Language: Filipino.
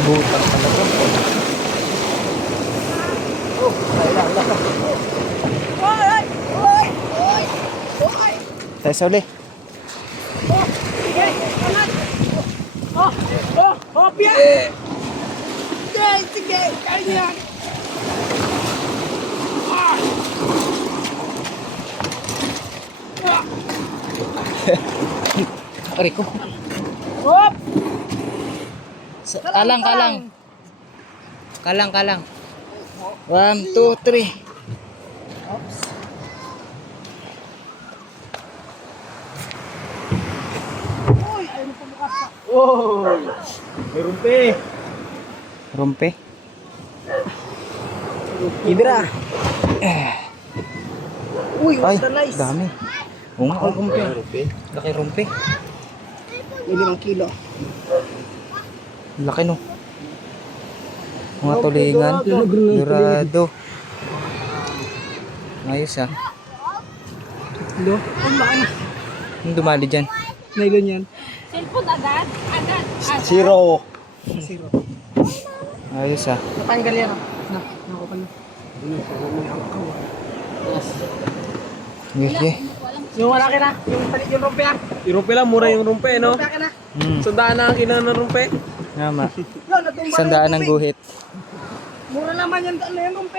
Butak talaga. Oh, wala ka. Oy! Oy! Oy! Oy! Tayo sa uli. Oh! Sige! Anan! Oh! Oh! Oh! Pia! Sige! Sige! Kaya niya! Ah! Ah! Aray ko. Hop! Kalang, kalang. Kalang, kalang. 1, 2, 3. Oops. Uy! Ayaw mo pumukas pa. Oh! May rumpi. Rumpe. Hidra! Uy! Ay, What's the nice? dami. Oo nga, ang rumpe. Rumpi? Laki rumpe. May 5 kilo. Laki no. Mga tulingan. Dorado. Ayos ah. Hello? Ang laki na. Yung dumali dyan. Nylon yan. Cellphone agad? Agad? Agad? Zero. Zero. Ayos ah. Natanggal yan. Nakuha na. Sige. Yung malaki na. Yung rumpi ah. Yung rumpi lang, mura yung rumpi, no? Rumpi na. Sandaan na ang kailangan ng rumpi. Tama. Natumba na yung Sandaan ng rumpi. guhit. Mura naman yan. Ano yung rumpi?